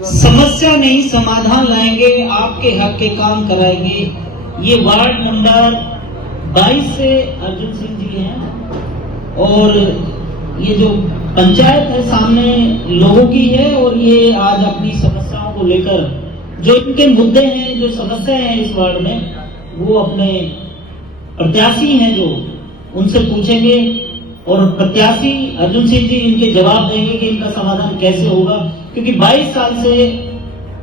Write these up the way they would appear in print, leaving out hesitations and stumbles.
समस्या नहीं समाधान लाएंगे, आपके हक के काम कराएंगे। ये वार्ड नंबर 22 से अर्जुन सिंह जी हैं और ये जो पंचायत है सामने लोगों की है और ये आज अपनी समस्याओं को लेकर जो इनके मुद्दे हैं, जो समस्याएं हैं इस वार्ड में, वो अपने प्रत्याशी हैं जो उनसे पूछेंगे और प्रत्याशी अर्जुन सिंह जी इनके जवाब देंगे कि इनका समाधान कैसे होगा। क्योंकि 22 साल से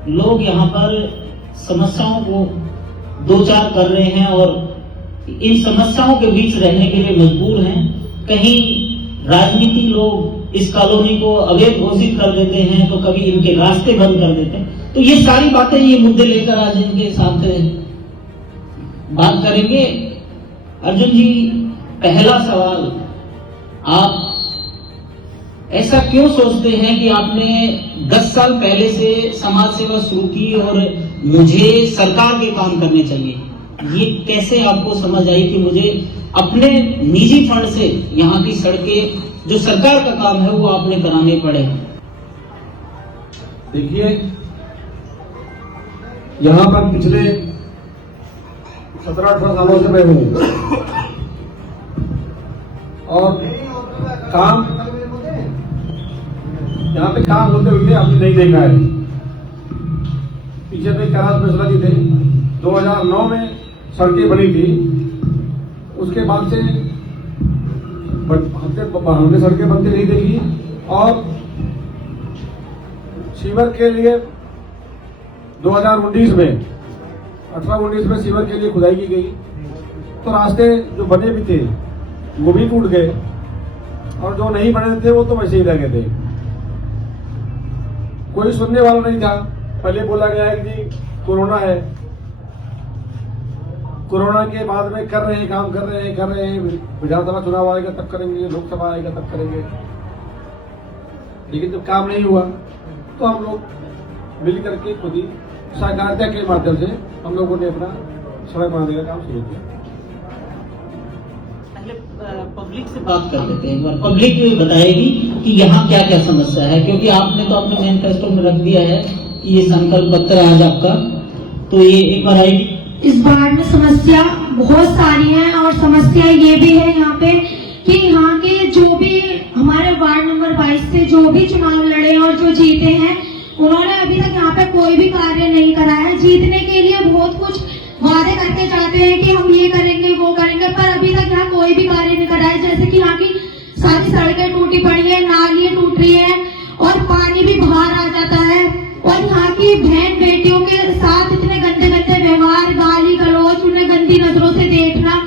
लोग यहाँ पर समस्याओं को दो चार कर रहे हैं और इन समस्याओं के बीच रहने के लिए मजबूर हैं। कहीं राजनीति लोग इस कॉलोनी को अवैध घोषित कर देते हैं तो कभी इनके रास्ते बंद कर देते हैं। तो ये सारी बातें, ये मुद्दे लेकर आज इनके साथ बात करेंगे। अर्जुन जी, पहला सवाल, आप ऐसा क्यों सोचते हैं कि आपने 10 साल पहले से समाज सेवा शुरू की और मुझे सरकार के काम करने चाहिए? ये कैसे आपको समझ आई कि मुझे अपने निजी फंड से यहाँ की सड़कें, जो सरकार का काम है, वो आपने कराने पड़े? देखिए, यहाँ पर पिछले 17-18 सालों से मैं हूँ और काम यहाँ पे काम होते हुए अभी नहीं देखा है। पीछे में कैलाश मिश्रा जी थे, 2009 में सड़कें बनी थी, उसके बाद से हमने सड़कें बनती नहीं देखी। और सीवर के लिए 2019 में 18-19 में सीवर के लिए खुदाई की गई तो रास्ते जो बने भी थे वो भी टूट गए और जो नहीं बने थे वो तो वैसे ही रह गए थे। कोई सुनने वाला नहीं था। पहले बोला गया है कि जी कोरोना है, कोरोना के बाद में कर रहे हैं, काम कर रहे हैं, विधानसभा चुनाव आएगा तब करेंगे, लोकसभा आएगा तब करेंगे। लेकिन जब काम नहीं हुआ तो हम लोग मिल करके खुद ही सहकारिता के माध्यम से हम लोगों ने अपना सड़क बनाने का काम शुरू किया। पब्लिक से बात कर लेते हैं। एक बार पब्लिक बताएगी कि यहाँ क्या क्या समस्या है, क्योंकि आपने तो अपने मैनिफेस्टो में रख दिया है कि ये संकल्प पत्र आज आपका, तो ये एक बार आएगी। इस वार्ड में समस्या बहुत सारी हैं और समस्या ये भी है यहाँ पे कि यहाँ के जो भी हमारे वार्ड नंबर 22 से जो भी चुनाव लड़े और जो जीते हैं, उन्होंने अभी तक यहाँ पे कोई भी कार्य नहीं करा है। जीतने के लिए बहुत कुछ वादे करके जाते हैं कि हम ये करेंगे वो करेंगे, पर अभी तक यहाँ कोई भी कार्य नहीं करा है। जैसे कि यहाँ की सारी सड़कें टूटी पड़ी है, नालियां टूट रही है और पानी भी बाहर आ जाता है। और यहाँ की बहन बेटियों के साथ इतने गंदे गंदे व्यवहार, गाली गलौज, उन्हें गंदी नजरों से देखना,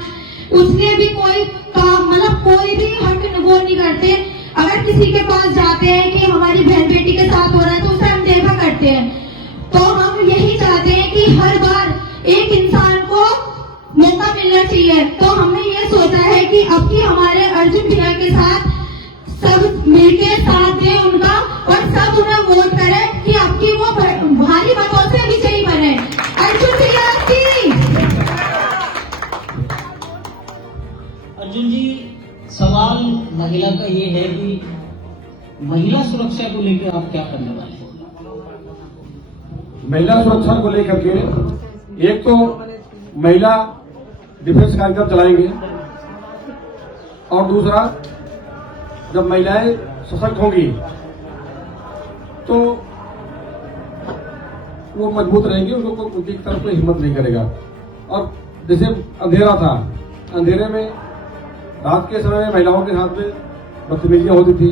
उसके भी कोई काम, मतलब कोई भी हक वो नहीं करते। अगर किसी के पास जाते हैं कि हमारी बहन बेटी के साथ हो रहा है तो उसे हम देखा करते हैं। तो हम यही चाहते हैं कि हर बार एक इंसान को मौका मिलना चाहिए। तो हमने ये सोचा है कि अब की हमारे अर्जुन भैया के साथ सब मिलके साथ दें उनका और सब उन्हें वोट करें कि अब की वो भारी मतों से विजयी बने। अर्जुन भैया की। अर्जुन जी, सवाल महिला का ये है कि महिला सुरक्षा को लेकर आप क्या करने वाले हैं? महिला सुरक्षा को लेकर के एक तो महिला डिफेंस कार्यक्रम चलाएंगे और दूसरा, जब महिलाएं सशक्त होंगी तो वो मजबूत रहेंगी, उनको उनकी तरफ कोई हिम्मत नहीं करेगा। और जैसे अंधेरा था, अंधेरे में रात के समय में महिलाओं के साथ में बदतमीजियां होती थी,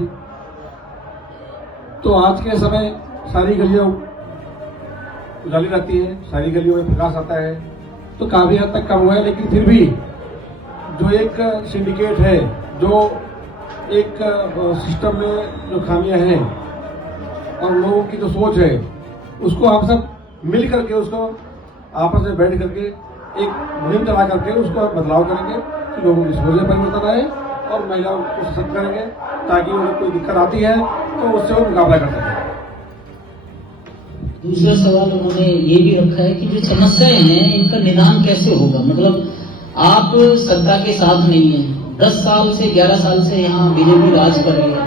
तो आज के समय सारी गलियां उजाली रहती है, सारी गलियों में प्रकाश आता है, तो काफी हद तक कम हुआ है। लेकिन फिर भी जो एक सिंडिकेट है, जो एक सिस्टम में जो खामियां हैं और लोगों की जो सोच है, उसको हम सब मिल करके उसको आपस में बैठ करके एक मुहिम चला करके उसको बदलाव करेंगे कि लोगों की सोच में परिवर्तन आए और महिलाओं को सशक्त करेंगे ताकि उन्हें कोई दिक्कत आती है तो उससे वो मुकाबला कर सकें। दूसरा सवाल उन्होंने ये भी रखा है कि जो समस्याएं हैं इनका निदान कैसे होगा? मतलब आप सत्ता के साथ नहीं है, 10 साल से 11 साल से यहाँ बीजेपी राज कर रही है,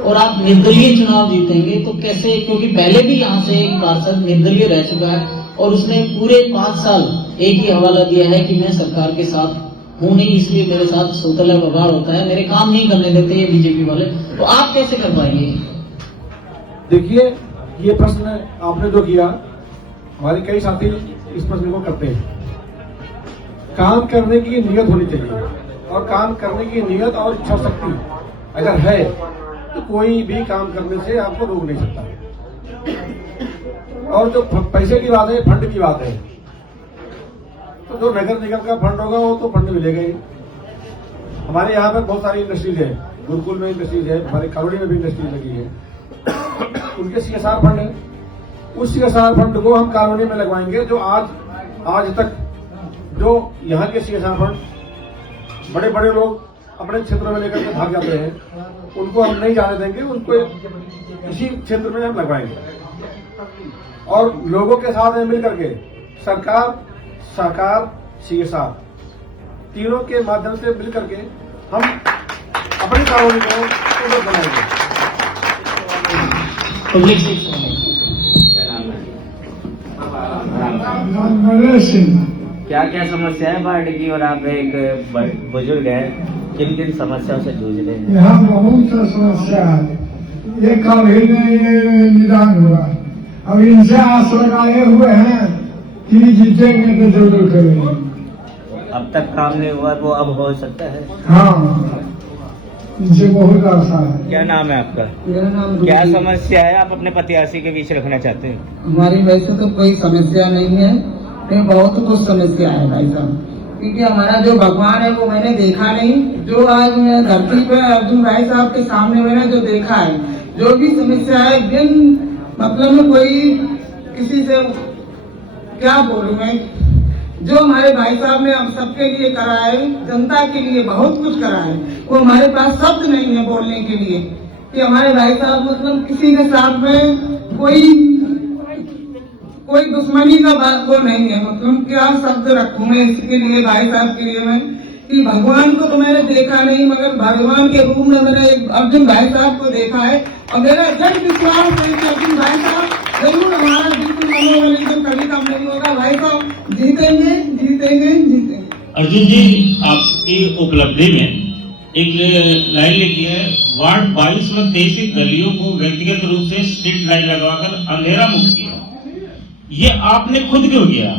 और आप निर्दलीय चुनाव जीतेंगे तो कैसे, क्योंकि पहले भी यहाँ से एक पार्षद निर्दलीय रह चुका है और उसने पूरे 5 साल एक ही हवाला दिया है कि मैं सरकार के साथ हूं नहीं, इसलिए मेरे साथ सौतला व्यवहार होता है, मेरे काम नहीं करने देते ये बीजेपी वाले, तो आप कैसे कर पाएंगे? देखिए, ये प्रश्न आपने जो किया, हमारे कई साथी इस प्रश्न को करते हैं। काम करने की नियत होनी चाहिए, और काम करने की नियत और इच्छा शक्ति अगर है तो कोई भी काम करने से आपको रोक नहीं सकता। और जो पैसे की बात है, फंड की बात है, तो जो नगर निगम का फंड होगा वो तो फंड मिलेगा ही। हमारे यहाँ पर बहुत सारी इंडस्ट्रीज है, गुरुकुल में इंडस्ट्रीज है, हमारे कॉलोनी में भी इंडस्ट्रीज लगी है, उनके CSR फंड है। उस CSR फंड को हम कॉलोनी में लगवाएंगे। जो आज तक जो यहाँ के CSR फंड बड़े बड़े लोग अपने क्षेत्रों में लेकर के भाग जाते हैं, उनको हम नहीं जाने देंगे, उनको इसी क्षेत्र में हम लगवाएंगे। और लोगों के साथ में मिल करके सरकार, सहकार, CSR तीनों के माध्यम से मिल करके हम अपनी कॉलोनी को उन्नत बनाएंगे। पब्लिक क्या क्या समस्या है वार्ड की, और आप एक बुजुर्ग हैं, किन किन समस्याओं से जूझ रहे हैं? यहाँ बहुत सा समस्या है, ये कल ही में ये निदान हुआ। अब इनसे आस लगाए हुए हैं कि जीतेंगे तो जरूर करेंगे। अब तक काम नहीं हुआ, वो अब हो सकता है। हाँ, इनसे बहुत आशा है। क्या नाम है आपका? मेरा नाम क्या समस्या है आप अपने प्रत्याशी के बीच रखना चाहते हैं? हमारी वैसे तो कोई समस्या नहीं है, लेकिन बहुत कुछ समस्या है भाई साहब, क्योंकि हमारा जो भगवान है वो मैंने देखा नहीं। जो आज मैं धरती पे अर्जुन भाई साहब के सामने मैंने जो देखा है, जो भी समस्या है, बिन मतलब में कोई किसी से क्या बोलूं मैं, जो हमारे भाई साहब ने हम सबके लिए करा है, जनता के लिए बहुत कुछ करा है, वो हमारे पास शब्द नहीं है बोलने के लिए कि हमारे भाई साहब मतलब किसी के साथ में कोई दुश्मनी का बात वो नहीं है। मतलब क्या शब्द रखूं मैं इसके लिए, भाई साहब के लिए मैं, कि भगवान को तो मैंने देखा नहीं, मगर भगवान के रूप में मैंने एक अर्जुन भाई साहब को देखा है, और मेरा दृढ़ विश्वास है कि अर्जुन भाई साहब जरूर हमारा बिल्कुल मनोबल कभी कम नहीं होगा। भाई साहब जीतेंगे जीतेंगे जीतेंगे। अर्जुन जी, आपकी उपलब्धि में एक लाइन लिखी है, वार्ड 22 में 23 गलियों को व्यक्तिगत रूप से स्ट्रीट लाइट लगाकर अंधेरा मुक्त किया। ये आपने खुद क्यों किया?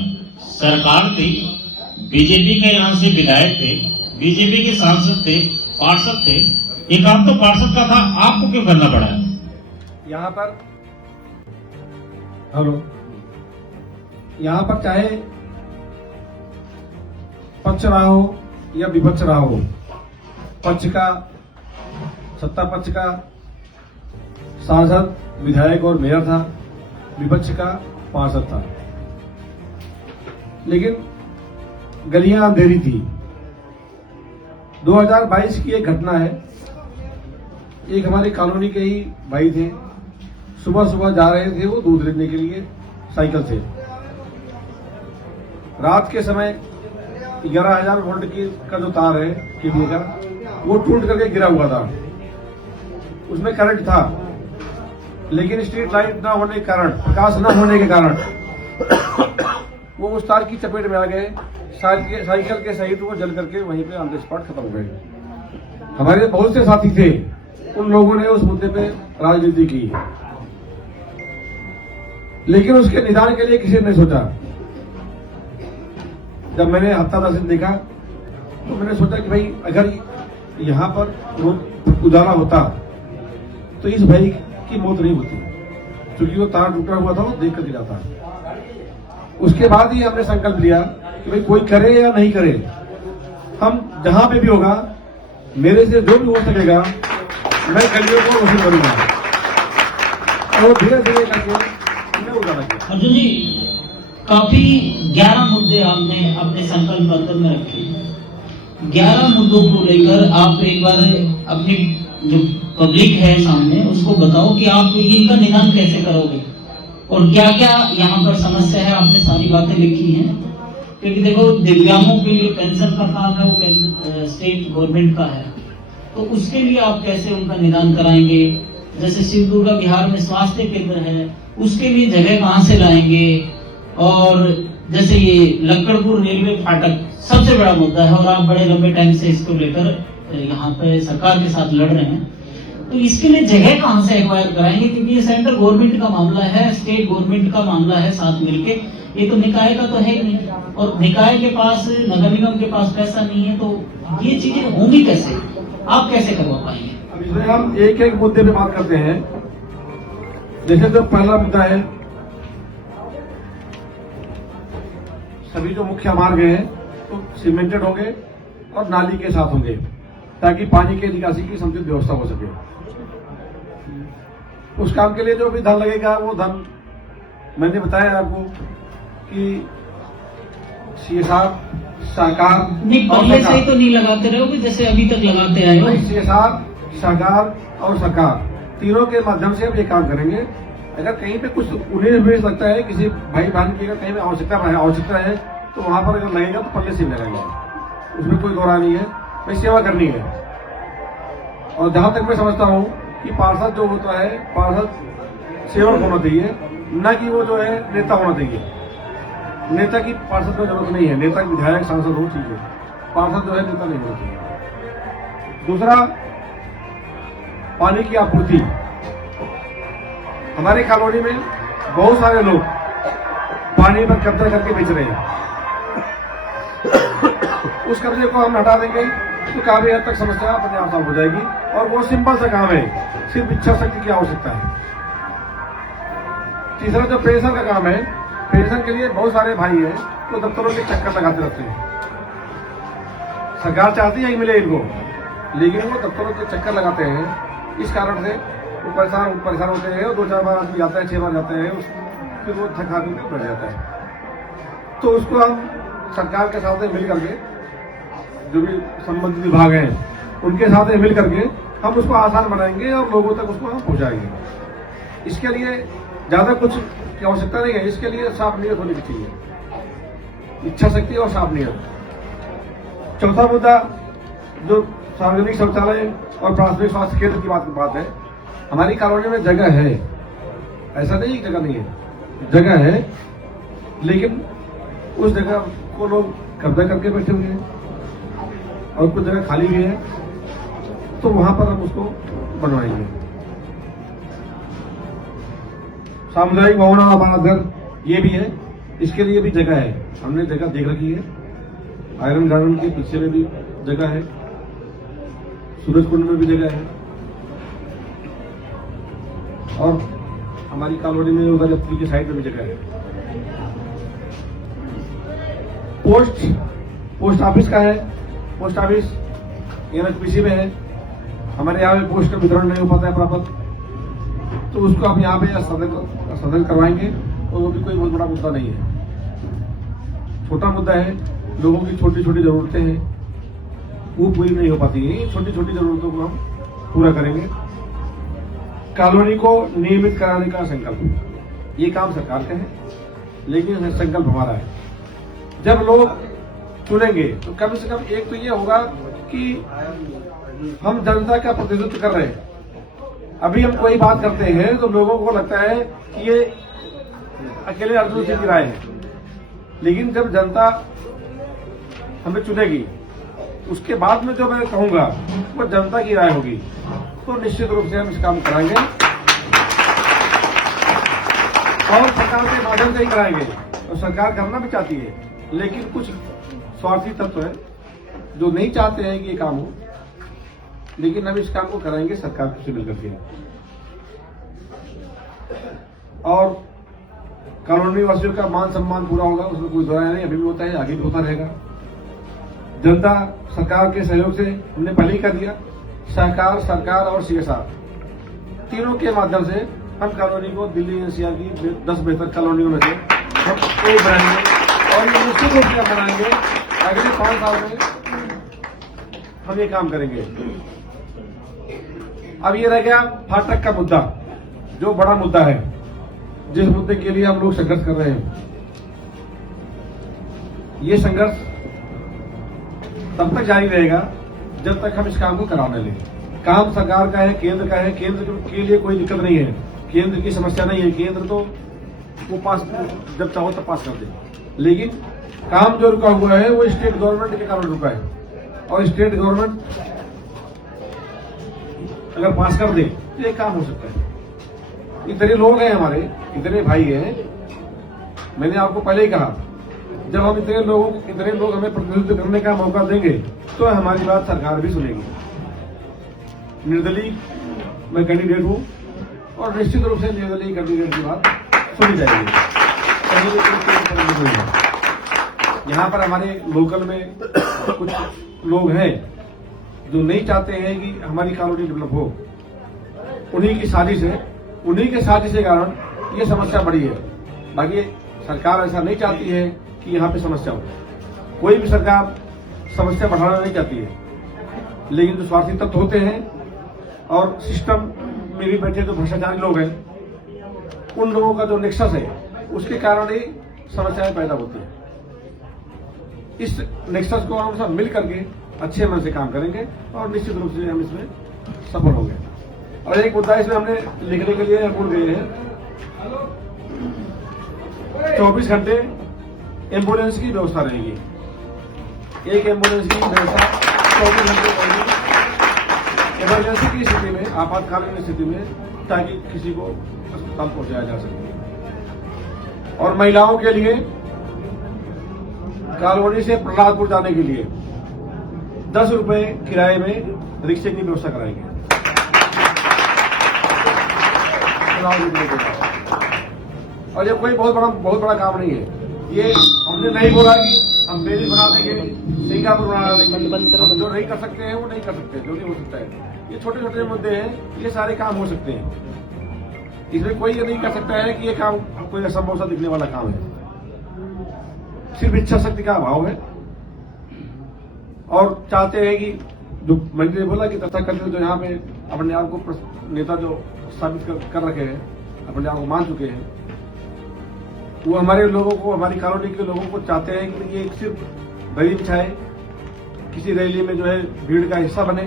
सरकार थी, बीजेपी के यहाँ से विधायक थे, बीजेपी के सांसद थे, पार्षद थे, ये काम तो पार्षद का था, आपको क्यों करना पड़ा? यहाँ पर हेलो, यहाँ पर चाहे पक्ष रहा हो या विपक्ष रहा हो, पक्ष का, सत्ता पक्ष का सांसद, विधायक और मेयर था, विपक्ष का पार्षद था, लेकिन गलियां अंधेरी थी। 2022 की एक घटना है, एक हमारी कॉलोनी के ही भाई थे, सुबह सुबह जा रहे थे वो दूध लेने के लिए साइकिल से। रात के समय 11,000 वोल्ट का जो तार है केबल का, वो टूट करके गिरा हुआ था। उसमें करंट था, लेकिन स्ट्रीट लाइट ना होने के कारण, प्रकाश न होने के कारण वो उस तार की चपेट में आ गए। साइकिल के सहित वो जल करके वहीं पे ऑन द स्पॉट खत्म हो गए। हमारे बहुत से साथी थे, उन लोगों ने उस मुद्दे पे राजनीति की, लेकिन उसके निदान के लिए किसी ने सोचा। जब मैंने हफ्ता 10 दिन देखा तो मैंने सोचा कि भाई अगर यहाँ पर उजाला होता तो इस भाई की मौत नहीं होती, क्योंकि वो तार टूटा हुआ था, वो देख कर गिरा। उसके बाद ही हमने संकल्प लिया कि भाई कोई करे या नहीं करे, हम जहां पे भी होगा, मेरे से जो भी हो सकेगा मैं गलियों को वसूल करूंगा। और धीरे धीरे करके हमने उजाला किया। अर्जुन जी, काफी 11 मुद्दे आपने अपने संकल्प पत्र में रखे। 11 मुद्दों को लेकर आप एक बार अपनी जो पब्लिक है सामने उसको बताओ कि आप इनका निदान कैसे करोगे और क्या क्या यहाँ पर समस्या है। आपने सारी बातें लिखी हैं, क्योंकि देखो दिव्यांगों के लिए पेंशन का काम है, वो स्टेट गवर्नमेंट का है, तो उसके लिए आप कैसे उनका निदान कराएंगे, जैसे शिव दुर्गा बिहार में स्वास्थ्य केंद्र है, उसके लिए जगह कहाँ से लाएंगे। और जैसे ये लक्कड़पुर रेलवे फाटक सबसे बड़ा मुद्दा है और आप बड़े लंबे टाइम से इसको लेकर यहाँ पे सरकार के साथ लड़ रहे हैं, तो इसके लिए जगह कहाँ से एक्वायर कराएंगे, क्योंकि ये सेंट्रल गवर्नमेंट का मामला है, स्टेट गवर्नमेंट का मामला है साथ मिलके, ये तो निकाय का तो है ही नहीं, और निकाय के पास, नगर निगम के पास पैसा नहीं है, तो ये चीजें होंगी कैसे, आप कैसे करवा पाएंगे। अब इसमें हम एक एक मुद्दे पे बात करते हैं। जैसे जो पहला मुद्दा है, सभी जो मुख्य मार्ग हैं तो सीमेंटेड होंगे और नाली के साथ होंगे, ताकि पानी के निकासी की समुचित व्यवस्था हो सके। उस काम के लिए जो भी धन लगेगा, वो धन मैंने बताया आपको कि CSR, सहकार, नहीं पहले से ही तो नहीं लगाते रहोगे जैसे अभी तक लगाते आए हो। CSR, सहकार और सरकार तीनों के माध्यम से हम ये काम करेंगे। अगर कहीं पे कुछ उन्हें भी लगता है, किसी भाई बहन की अगर कहीं पे आवश्यकता है तो वहां पर अगर लगेगा तो पल्ले से भी लगेगा, उसमें कोई दौरा नहीं है। भाई सेवा करनी है। और जहां तक मैं समझता हूँ कि पार्षद जो होता है, पार्षद सेवक होना चाहिए, न कि वो जो है नेता होना चाहिए। नेता की पार्षद को जरूरत नहीं है, नेता की विधायक सांसद हो ठीक है, पार्षद जो है नेता नहीं होना चाहिए। दूसरा, पानी की आपूर्ति। हमारे कॉलोनी में बहुत सारे लोग पानी पर कब्जा करके बेच रहे हैं। उस कब्जे को हम हटा देंगे तो काफी हद तक समस्या अपने आप सॉल्व हो जाएगी। और वो सिंपल सा काम है, सिर्फ इच्छा शक्ति की आवश्यकता है। तीसरा, जो पेंशन का काम है, पेंशन के लिए बहुत सारे भाई हैं तो दफ्तरों के चक्कर लगाते रहते हैं। सरकार चाहती है कि मिले इनको, लेकिन वो दफ्तरों के चक्कर लगाते हैं। इस कारण से वो परेशान होते हैं और 2-4 बार आदमी जाता है, 6 बार जाते हैं, फिर वो थका के बढ़ जाता है। तो उसको हम सरकार के साथ मिल करके, जो भी संबंधित विभाग हैं उनके साथ मिल करके हम उसको आसान बनाएंगे और लोगों तक उसको हम पहुंचाएंगे। इसके लिए ज्यादा कुछ की आवश्यकता नहीं है, इसके लिए साफ नीयत होनी चाहिए, इच्छा शक्ति और साफ नीयत। चौथा मुद्दा, जो सार्वजनिक शौचालय और प्राथमिक स्वास्थ्य केंद्र की बात है। हमारी कॉलोनी में जगह है, ऐसा नहीं जगह नहीं है, जगह है, लेकिन उस जगह को लोग कब्जा करके बैठे हुए हैं और कुछ जगह खाली भी है, तो वहां पर हम उसको बनवाएंगे। सामुदायिक भवन और अमानत घर ये भी है, इसके लिए भी जगह है, हमने जगह देख रखी है। आयरन गार्डन के पीछे में भी जगह है, सूरज कुंड में भी जगह है, और हमारी कॉलोनी में उधर जप्ती की साइड में भी जगह है। पोस्ट ऑफिस का है, पोस्ट ऑफिस NHPC में है। हमारे यहाँ पे पोस्ट का वितरण नहीं हो पाता है प्राप्त, तो उसको आप यहाँ पे सदन करवाएंगे, और वो भी कोई बहुत बड़ा मुद्दा नहीं है। छोटा मुद्दा है, लोगों की छोटी छोटी जरूरतें हैं, वो पूरी नहीं हो पाती है। छोटी छोटी जरूरतों को हम पूरा करेंगे। कॉलोनी को नियमित कराने का संकल्प, ये काम सरकार का है, लेकिन संकल्प हमारा है। जब लोग चुनेंगे तो कम से कम एक तो ये होगा कि हम जनता का प्रतिनिधित्व कर रहे हैं। अभी हम कोई बात करते हैं तो लोगों को लगता है कि ये अकेले अर्जुन सिंह की राय है, लेकिन जब जनता हमें चुनेगी उसके बाद में जो मैं कहूंगा वो जनता की राय होगी, तो निश्चित रूप से हम इस काम कराएंगे और सरकार के माध्यम से ही कराएंगे। और सरकार करना भी चाहती है, लेकिन कुछ स्वार्थी तत्व है जो नहीं चाहते हैं कि ये काम हो, लेकिन हम इस काम को कराएंगे सरकार से मिल करके। और कॉलोनी वासियों का मान सम्मान पूरा होगा, उसमें कोई दोहराया नहीं, अभी भी होता है, आगे भी होता रहेगा। जनता सरकार के सहयोग से, हमने पहले ही कर दिया, सहकार, सरकार और CSR तीनों के माध्यम से हम कॉलोनी को दिल्ली NCR की 10 बेहतर कॉलोनियों में से हम एक बनाएंगे, और ये निश्चित रूप से बनाएंगे। अगले 5 साल में हम ये काम करेंगे। अब ये रह गया फाटक का मुद्दा, जो बड़ा मुद्दा है, जिस मुद्दे के लिए हम लोग संघर्ष कर रहे हैं। ये संघर्ष तब तक जारी रहेगा जब तक हम इस काम को कराने लें। काम सरकार का है, केंद्र का है, केंद्र के लिए कोई दिक्कत नहीं है, केंद्र की समस्या नहीं है, केंद्र तो वो पास जब चाहो तब पास कर दे। लेकिन काम जो रुका हुआ है वो स्टेट गवर्नमेंट के कारण रुका है, और स्टेट गवर्नमेंट अगर पास कर दे तो ये काम हो सकता है। इतने लोग हैं हमारे, इतने भाई हैं, मैंने आपको पहले ही कहा जब हम इतने लोग हमें प्रतिनिधित्व करने का मौका देंगे तो हमारी बात सरकार भी सुनेगी। निर्दलीय मैं कैंडिडेट हूं और निश्चित रूप से निर्दलीय कैंडिडेट की बात सुनी जाएगी। यहाँ पर हमारे लोकल में कुछ लोग हैं जो नहीं चाहते हैं कि हमारी कॉलोनी डेवलप हो, उन्हीं की साजिश है, उन्हीं के साजिश के कारण ये समस्या बढ़ी है। बाकी सरकार ऐसा नहीं चाहती है कि यहाँ पे समस्या हो, कोई भी सरकार समस्या बढ़ाना नहीं चाहती है, लेकिन जो स्वार्थी तत्व होते हैं और सिस्टम में भी बैठे जो भ्रष्टाचारी लोग हैं, उन लोगों का जो नेक्सस है उसके कारण ही समस्याएं पैदा होती हैं। इस नेक्सस को हम सब मिल करके अच्छे मन से काम करेंगे और निश्चित रूप से हम इसमें सफल होंगे। और एक मुद्दा इसमें हमने लिखने के लिए भूल गए हैं, 24 घंटे एम्बुलेंस की व्यवस्था रहेगी। एक एम्बुलेंस की व्यवस्था 24 घंटे रहेगी इमरजेंसी की स्थिति में, आपातकालीन स्थिति में, ताकि किसी को अस्पताल पहुंचाया जा सके। और महिलाओं के लिए कॉलोनी से प्रहलादपुर जाने के लिए 10 रुपए किराए में रिक्शे की व्यवस्था कराएंगे। और ये कोई बहुत बड़ा काम नहीं है। ये हमने नहीं बोला कि हम पेरिस बना देंगे, सिंगापुर बना देंगे। हम जो नहीं कर सकते हैं वो नहीं कर सकते, जो नहीं हो सकता है। ये छोटे छोटे मुद्दे हैं, ये सारे काम हो सकते हैं। इसमें कोई ये नहीं कर सकता है कि ये काम कोई असंभव सा दिखने वाला काम है। सिर्फ इच्छा शक्ति का अभाव है और चाहते हैं कि जो मैंने बोला कि तथाकथित जो यहाँ पे अपने आप को नेता जो साबित कर रखे हैं, अपने आप को मान चुके हैं, वो हमारे लोगों को, हमारी कॉलोनी के लोगों को चाहते हैं कि ये सिर्फ रैली बिछाए, किसी रैली में जो है भीड़ का हिस्सा बने,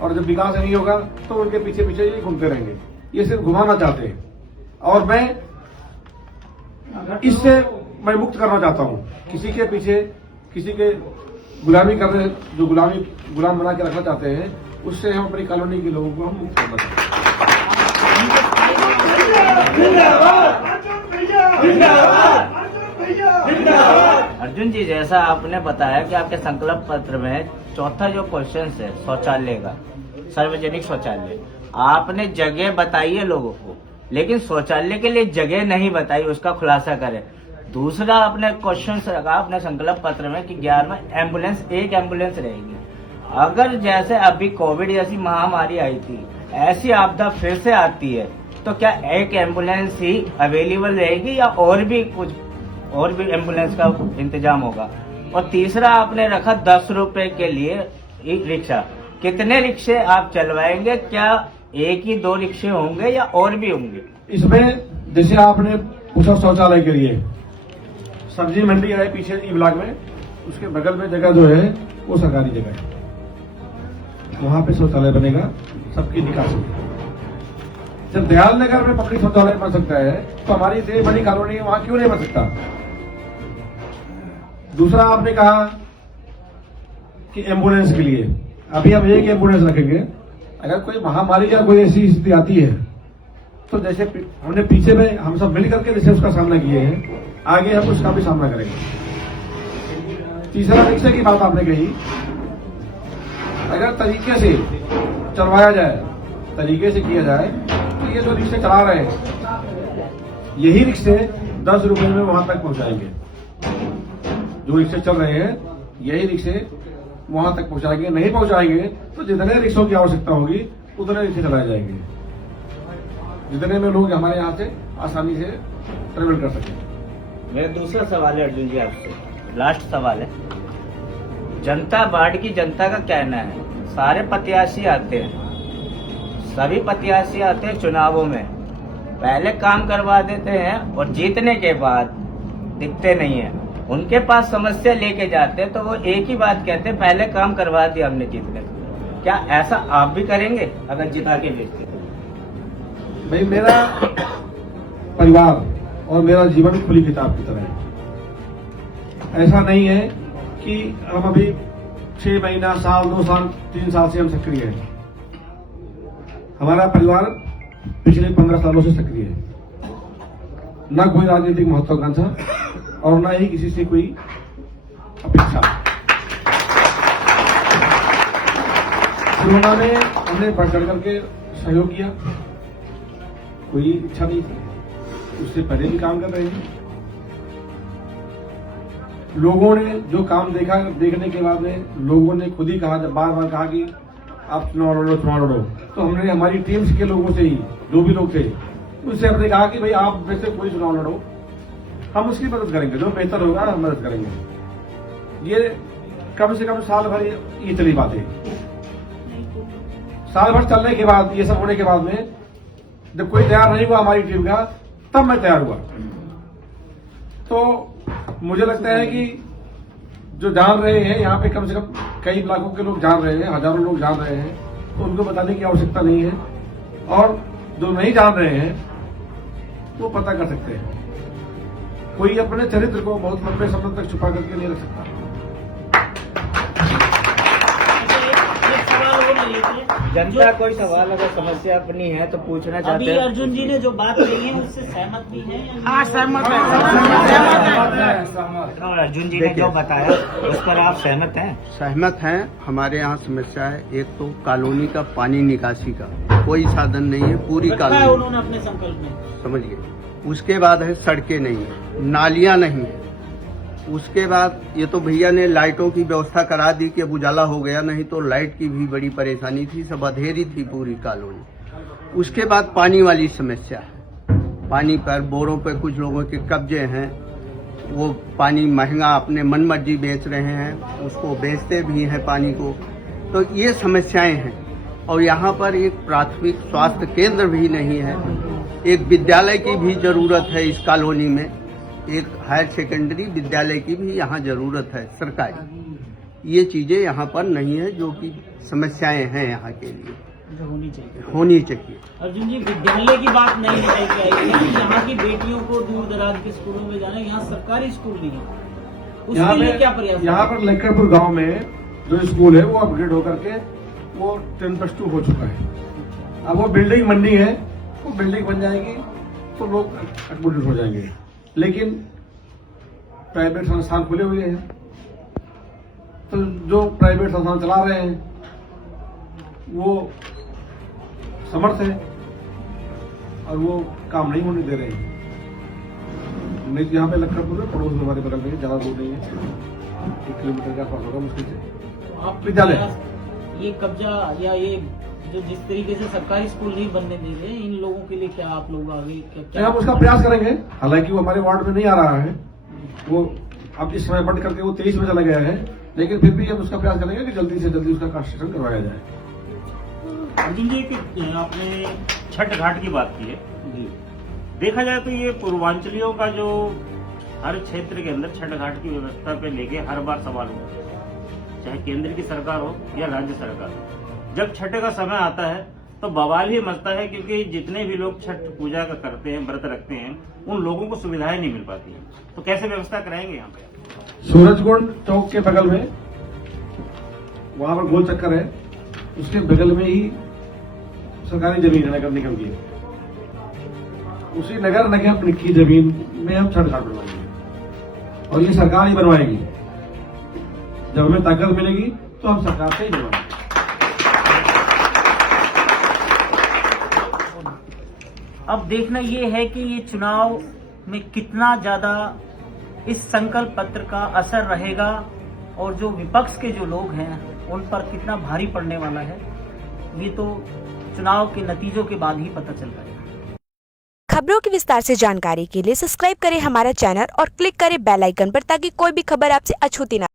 और जब विकास नहीं होगा तो उनके पीछे पीछे ये घूमते रहेंगे। ये सिर्फ घुमाना चाहते हैं और मैं इससे मुक्त करना चाहता हूं। किसी के पीछे, किसी के गुलामी करने, जो गुलाम बना के रखना चाहते हैं, उससे हम अपनी कॉलोनी के लोगों को हम मुक्त करना चाहते हैं। अर्जुन जी, जैसा आपने बताया कि आपके संकल्प पत्र में चौथा जो क्वेश्चन है शौचालय का, सार्वजनिक शौचालय, आपने जगह बताई है लोगों को, लेकिन शौचालय के लिए जगह नहीं बताई, उसका खुलासा करें। दूसरा आपने क्वेश्चन रखा अपने संकल्प पत्र में कि 11 एम्बुलेंस, एक एम्बुलेंस रहेगी। अगर जैसे अभी कोविड जैसी महामारी आई थी, ऐसी आपदा फिर से आती है, तो क्या एक एम्बुलेंस ही अवेलेबल रहेगी या और भी एम्बुलेंस का इंतजाम होगा? और तीसरा आपने रखा 10 रुपए के लिए एक रिक्शा। कितने रिक्शे आप चलवाएंगे? क्या एक ही 2 रिक्शे होंगे या और भी होंगे? इसमें जैसे आपने पूछा शौचालय के लिए, सब्जी मंडी है पीछे ई ब्लॉक में, उसके बगल में जगह जो है वो सरकारी जगह है, वहां पे शौचालय बनेगा सबकी निकासी। जब दयाल नगर में पब्लिक शौचालय बन सकता है तो हमारी इतनी बड़ी कॉलोनी है, वहां क्यों नहीं बन सकता? दूसरा आपने कहा कि एम्बुलेंस के लिए अभी हम एक एम्बुलेंस रखेंगे। अगर कोई महामारी या कोई ऐसी स्थिति आती है तो जैसे हमने पीछे में हम सब मिल करके जैसे उसका सामना किए हैं, आगे हम उसका भी सामना करेंगे। तीसरा रिक्शे की बात आपने कही, अगर तरीके से चलवाया जाए, तरीके से किया जाए, तो ये जो रिक्शे चला रहे हैं, यही रिक्शे 10 रुपए में वहां तक पहुंचाएंगे। जो रिक्शे चल रहे हैं यही रिक्शे वहां तक पहुंचाएंगे। नहीं पहुंचाएंगे तो जितने रिक्शों की आवश्यकता होगी उतने रिक्शे चलाए जाएंगे, जितने में लोग हमारे यहाँ से आसानी से ट्रेवल कर सकें। मेरा दूसरा सवाल है अर्जुन जी आपसे, लास्ट सवाल है। जनता बाढ़ की जनता का कहना है, सारे प्रत्याशी आते हैं, सभी प्रत्याशी आते हैं चुनावों में, पहले काम करवा देते हैं और जीतने के बाद दिखते नहीं है। उनके पास समस्या लेके जाते हैं तो वो एक ही बात कहते हैं, पहले काम करवा दिया हमने जीतने को। क्या ऐसा आप भी करेंगे अगर जिता के भेजते तो? भाई मेरा परिवार और मेरा जीवन खुली किताब की तरह है। ऐसा नहीं है कि हम अभी 6 महीना, साल, 2 साल, 3 साल से हम सक्रिय हैं। हमारा परिवार पिछले 15 सालों से सक्रिय है। न कोई राजनीतिक महत्वाकांक्षा और न ही किसी से कोई अपेक्षा। कोरोना में हमने बढ़ चढ़ करके सहयोग किया, कोई इच्छा नहीं थी, उससे पहले भी काम कर रहे हैं। लोगों ने जो काम देखा, देखने के बाद में लोगों ने खुद ही कहा, जब बार बार कहा कि आप चुनाव लड़ो, तो हमने हमारी टीम्स के लोगों से ही, जो भी लोग थे, उससे हमने कहा कि भाई आप में से कोई चुनाव लड़ो, हम उसकी मदद करेंगे, जो बेहतर होगा हम मदद करेंगे। ये कम से कम साल भर ये चली बातें। साल भर चलने के बाद, ये सब होने के बाद में जब कोई तैयार नहीं हुआ हमारी टीम का, तब मैं तैयार हुआ। तो मुझे लगता है कि जो जान रहे हैं यहाँ पे, कम से कम कई लाखों के लोग जान रहे हैं, हजारों लोग जान रहे हैं, तो उनको बताने की आवश्यकता नहीं है। और जो नहीं जान रहे हैं वो पता कर सकते हैं। कोई अपने चरित्र को बहुत लंबे समय तक छुपा करके नहीं रख सकता। जनता कोई सवाल अगर समस्या अपनी है तो पूछना चाहते अभी हैं। अर्जुन जी ने जो बात कही है उससे सहमत भी है? हाँ, सहमत है। और अर्जुन जी ने जो बताया उस पर आप सहमत हैं? सहमत हैं। हमारे यहाँ समस्या है, एक तो कॉलोनी का पानी निकासी का कोई साधन नहीं है, पूरी रखा है कॉलोनी, उन्होंने अपने संकल्प में, समझिए। उसके बाद है सड़कें नहीं है, नालियां नहीं है। उसके बाद ये तो भैया ने लाइटों की व्यवस्था करा दी कि अब उजाला हो गया, नहीं तो लाइट की भी बड़ी परेशानी थी, सब अंधेरी थी पूरी कॉलोनी। उसके बाद पानी वाली समस्या है, पानी पर बोरों पे कुछ लोगों के कब्जे हैं, वो पानी महंगा अपने मन मर्जी बेच रहे हैं, उसको बेचते भी हैं पानी को। तो ये समस्याएं हैं। और यहाँ पर एक प्राथमिक स्वास्थ्य केंद्र भी नहीं है, एक विद्यालय की भी जरूरत है इस कॉलोनी में, एक हायर सेकेंडरी विद्यालय की भी यहाँ जरूरत है सरकारी। ये चीजें यहाँ पर नहीं है, जो कि समस्याएं हैं यहाँ के लिए, जो होनी चाहिए। अर्जुन जी, विद्यालय की बात नहीं बताई गई है, यहाँ की बेटियों को दूर दराज के स्कूलों में जाना, यहाँ सरकारी स्कूल नहीं है, उसके लिए क्या प्रयास? यहाँ पर लक्कड़पुर गांव में जो स्कूल है वो अपग्रेड होकर के वो 10+2 हो चुका है। अब वो बिल्डिंग बननी है, वो बिल्डिंग बन जाएगी तो लोग अपग्रेड हो जाएंगे। लेकिन प्राइवेट संस्थान खुले हुए हैं, तो जो प्राइवेट संस्थान चला रहे हैं वो समर्थ है और वो काम नहीं होने दे रहे हैं। नहीं तो यहाँ पे लखनपुर में पड़ोस में हमारे बगल में, ज्यादा दूर नहीं है, 1 किलोमीटर के आसपास होगा मुश्किल से। आप विद्यालय ये कब्जा या ये जो जिस तरीके से सरकारी स्कूल नहीं बनने दे रहे, इन लोगों के लिए क्या आप लोग आगे क्या? हम उसका प्रयास करेंगे। हालांकि वो हमारे वार्ड में नहीं आ रहा है, वो अब इस समय बढ़ करके वो 23 में चला गया है, लेकिन फिर भी हम उसका प्रयास करेंगे कि जल्दी से जल्दी उसका कंस्ट्रक्शन करवाया जाए। अर्जुन जी, आपने छठ घाट की बात की है जी। देखा जाए तो ये पूर्वांचलियों का जो हर क्षेत्र के अंदर छठ घाट की व्यवस्था पे लेके हर बार सवाल होता है, चाहे केंद्र की सरकार हो या राज्य सरकार हो। जब छठ का समय आता है तो बवाल ही मचता है, क्योंकि जितने भी लोग छठ पूजा का करते हैं, व्रत रखते हैं, उन लोगों को सुविधाएं नहीं मिल पाती हैं। तो कैसे व्यवस्था कराएंगे यहाँ पे? सूरजकुंड चौक के बगल में वहां पर गोल चक्कर है, उसके बगल में ही सरकारी जमीन है, नगर निगम की। उसी नगर निगम की जमीन में हम छठ घाट बनवाएंगे और ये सरकार ही बनवाएगी। जब हमें ताकत मिलेगी तो हम सरकार से ही बनवाएंगे। अब देखना ये है कि ये चुनाव में कितना ज्यादा इस संकल्प पत्र का असर रहेगा और जो विपक्ष के जो लोग हैं उन पर कितना भारी पड़ने वाला है, ये तो चुनाव के नतीजों के बाद ही पता चल पाएगा। खबरों की विस्तार से जानकारी के लिए सब्सक्राइब करें हमारा चैनल और क्लिक करें बेल आइकन पर, ताकि कोई भी खबर आपसे अछूती ना